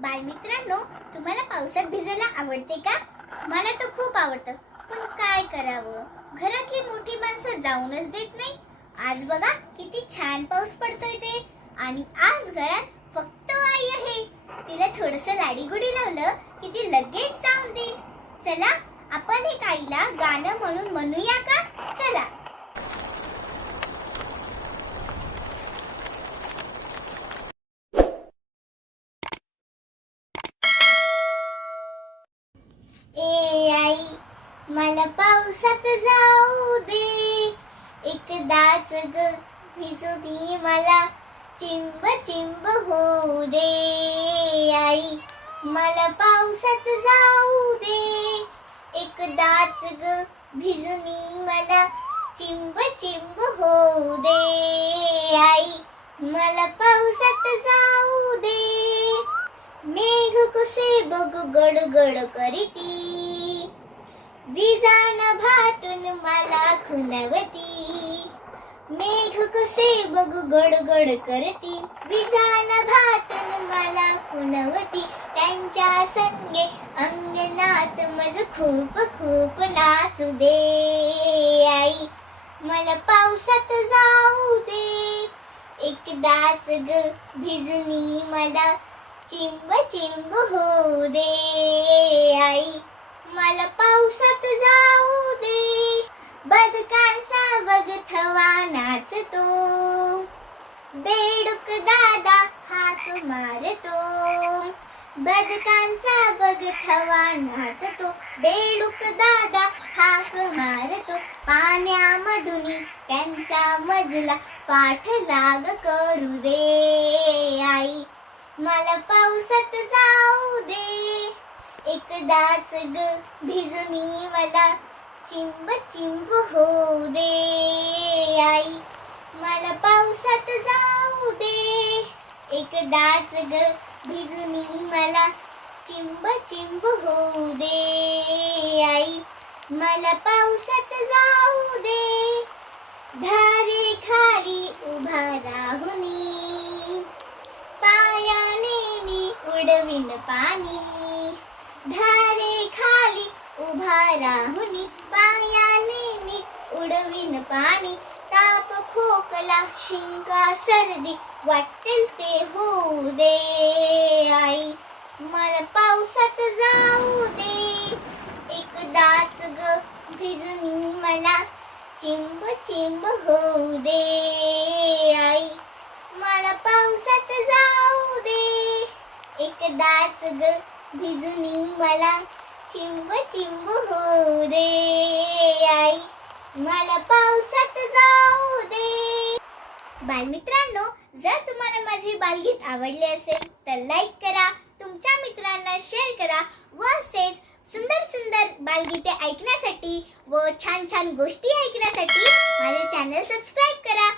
बालमित्रांनो तुम्हाला पावसात भिजायला आवडते का? मला तर खूप आवडतं. पण काय करावं? घरातली मोठी माणसं जाऊनच देत नाही. आज बघा किती छान पाऊस पडतोय ते. आणि आज घरात फक्त आई आहे. तिला थोडस लाडीगुडी लावलं की ती लगेच जाऊन देईल. चला आपण एक आईला गाणं म्हणून म्हणूया का? चला ए आई मला पावसात जाऊ दे. एकदाच ग भिजू दे मला. चिंब चिंब होऊ दे. आई मला पावसात जाऊ दे. एकदाच ग भिजूनी मला. चिंब चिंब होऊ दे. आई मला पावसात जाऊ दे. मेघ कसे बघ गडगड करीती विजान भातून मला खुनवती. मेघ कसे बघ गडगड करती. विजान भातून मला खुनवती. त्यांच्या संगे अंगणात मज खूप खूप नाचू दे आई. मला पावसात जाऊ दे. एकदाच ग भिजनी मला चिंब चिंब होऊ दे. मला पावसात जाऊ दे. बदकांचा बघथवा नाचतो. बेडूक दादा हाक मारतो. बदकांचा बघथवा नाचतो. बेडूक दादा हाक मारतो. पाण्यामधून त्यांचा मजला पाठ लाग करू दे. आई मला पावसात जाऊ दे. एकदाच ग भिजूनी मला. चिंब चिंब होऊ दे आई. मला पावसात जाऊ दे. एकदाच ग भिजणी मला. चिंब चिंब होऊ दे आई. मला पावसात जाऊ दे. धारे खारी उभा राहुनी. पायाने मी उडविन पाणी. धारे खाली उभा राहुनी पायाने मी उडवीन पाणी. ताप खोकला शिंका सर्दी वाटेल ते होऊ दे आई. मला पावसात जाऊ दे. एकदाच ग भिजून मला चिंब चिंब होऊ दे आई. मला पावसात जाऊ दे. एकदाच ग भिजूनी मला चिंब चिंब होऊ दे आई. मला पावसात जाऊ दे. बालमित्रांनो जर तुम्हाला माझे बालगीत आवडले असेल तर लाईक करा. तुमच्या मित्रांना शेअर करा व असेच सुंदर सुंदर बालगीते ऐकण्यासाठी व छान छान गोष्टी ऐकण्यासाठी माझे चॅनल सबस्क्राईब करा.